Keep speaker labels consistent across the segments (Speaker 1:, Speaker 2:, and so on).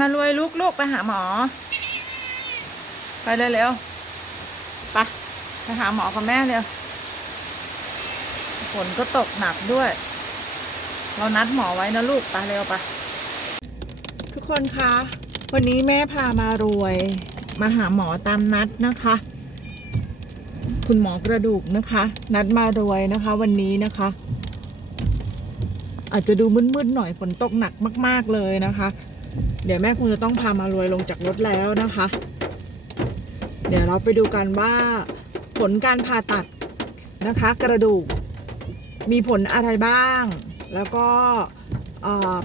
Speaker 1: มารวยลูกลูกไปหาหมอ ไปเร็วๆไปไปหาหมอกับแม่เร็วฝนก็ตกหนักด้วย เรานัดหมอไว้นะลูกไปเร็วไปทุกคนคะ วันนี้แม่พามารวย มาหาหมอตามนัดนะคะ คุณหมอกระดูกนะคะ นัดมารวยนะคะ วันนี้นะคะ อาจจะดูมืดๆหน่อยฝนตกหนักมาก ๆเลยนะคะ เดี๋ยวแม่คงจะต้องพามารวยลงจากรถแล้วนะคะ เดี๋ยวเราไปดูกันว่าผลการผ่าตัดนะคะ กระดูกมีผลอะไรบ้าง แล้วก็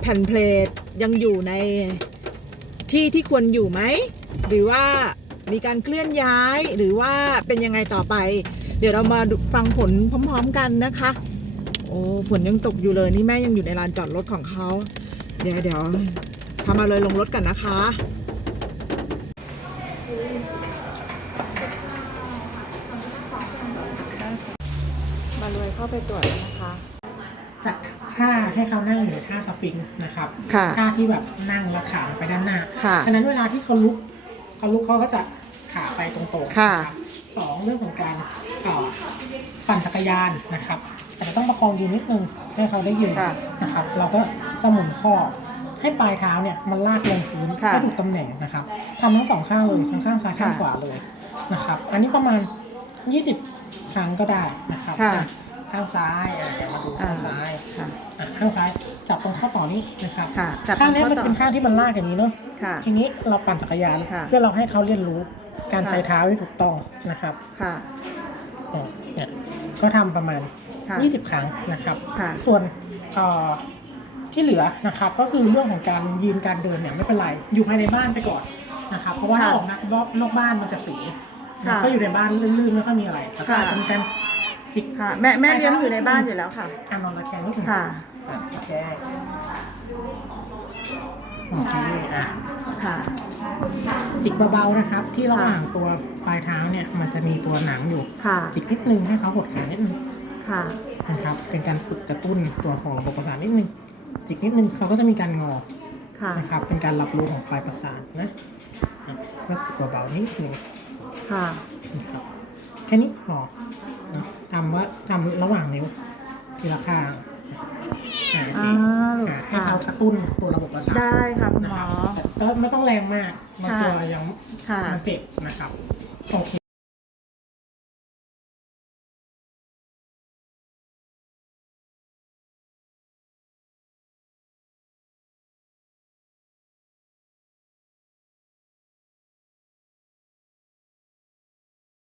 Speaker 1: แผ่นเพลทยังอยู่ในที่ที่ควรอยู่ไหม หรือว่ามีการเคลื่อนย้ายหรือว่าเป็นยังไงต่อไป เดี๋ยวเรามาฟังผลพร้อม ๆกันนะคะ โอ้ฝนยังตกอยู่เลยนี่แม่ยังอยู่ในลานจอดรถของเขา เดี๋ยวเดี๋ยวามาเลยลงรถกันนะคะมาเลยเข้าไปตรวจแล้วนะคะ
Speaker 2: จัดท่าให้เขานั่งอยู่ในท่าสฟิงค์นะครับ
Speaker 1: ค่ะ
Speaker 2: ท่าที่แบบนั่งแล้วขาไปด้านหน้า
Speaker 1: ค่ะ
Speaker 2: ฉะนั้นเวลาที่เขาลุกเขาลุกเขาก็จะขาไปตรงๆ
Speaker 1: ค่ะ
Speaker 2: รับสองเรื่องของการเอ่อปั่นจักรยานนะครับแต่จะต้องประคองยืนนิดนึงให้เขาได้ยืน
Speaker 1: ค่ะ
Speaker 2: นะครับ เราก็จะหมุนข้อ ให้ปลายเท้าเนี่ยมันลากลงพื้น
Speaker 1: ค่ะ
Speaker 2: ให้ถูกตำแหน่งนะครับทำทั้งสองข้างเลยทั้งข้างซ้ายข้าง
Speaker 1: ค่ะ
Speaker 2: ขวาเลยนะครับ อันนี้ประมาณ 20 ครั้งก็ได้นะครับ
Speaker 1: ค่ะ
Speaker 2: อะข้างซ้ายอะเดี๋ยวมาดูข้างซ้าย
Speaker 1: ค่ะ
Speaker 2: อะข้างซ้ายจับตรงข้อต่อนี้นะครับ
Speaker 1: ค่ะจับ
Speaker 2: ข้างนี้
Speaker 1: ข้อ
Speaker 2: มัน
Speaker 1: ต่อ
Speaker 2: เป็นข้างที่มันลากอย่างนี้เนาะ
Speaker 1: ค่ะ
Speaker 2: ทีนี้เราปั่นจักรยาน
Speaker 1: ค่ะ
Speaker 2: เพื่อเราให้เขาเรียนรู้การ
Speaker 1: ค่ะ
Speaker 2: ใช้เท้าที่ถูกต้องนะครับ
Speaker 1: ค่ะ
Speaker 2: อ๋อเนี่ยก็ทำประมาณ
Speaker 1: ค่ะ
Speaker 2: 20 ครั้งนะครับ
Speaker 1: ค่ะ
Speaker 2: ส่วนเอ่อ ที่เหลือนะครับก็คือเรื่องของการยืนการเดินเนี่ยไม่เป็นไร อยู่ภายในบ้านไปก่อนนะครับเพราะว่าถ้า
Speaker 1: ค่ะ
Speaker 2: ออกนอกรอบนอกบ้านมันจะสี
Speaker 1: ค่ะ
Speaker 2: ก็อยู่ในบ้านลื่นๆไม่ค่อยมีอะไรแล้วก็
Speaker 1: ค่ะ
Speaker 2: อาจจะมีการจิก
Speaker 1: ค่ะ แม่แม่เลี้ยงอยู่ในบ้านอยู่แล้วค่ะ
Speaker 2: อ่านอนตะแคงนิดนึง
Speaker 1: ค่ะ
Speaker 2: อะโอเคโอเคอะ
Speaker 1: ค่ะ
Speaker 2: จิกเบาๆนะครับ ที่ระหว่างตัวปลายเท้าเนี่ยมันจะมีตัวหนังอยู่
Speaker 1: ค่ะ
Speaker 2: จิกนิดนึงให้เขาหดขานิดนึง
Speaker 1: ค่ะ
Speaker 2: นะครับเป็นการฝึกกระตุ้นตัวของระบบประสาทนิดนึง จิกนิดนึงเขาก็จะมีการงอ
Speaker 1: ค่ะ
Speaker 2: นะครับเป็นการรับรู้ของปลายประสาทนะอะก็จิกเบาๆนิดนึง
Speaker 1: ค่ะ
Speaker 2: นะครับแค่นี้พอนะทำว่าทำระหว่างนิ้วทีละข้างอ่าโอเค
Speaker 1: อ่าลูก
Speaker 2: อ่าให้
Speaker 1: ค่ะ
Speaker 2: เขากระตุ้นตัวระบบประสาท
Speaker 1: ได้ค่ะคุณ
Speaker 2: นะ
Speaker 1: หม
Speaker 2: ค
Speaker 1: อ
Speaker 2: รับแต่ก็ไม่ต้องแรงมากบาง
Speaker 1: ค่ะ
Speaker 2: ตัวยัง
Speaker 1: ค่ะ
Speaker 2: มันเจ็บนะครับ โอเค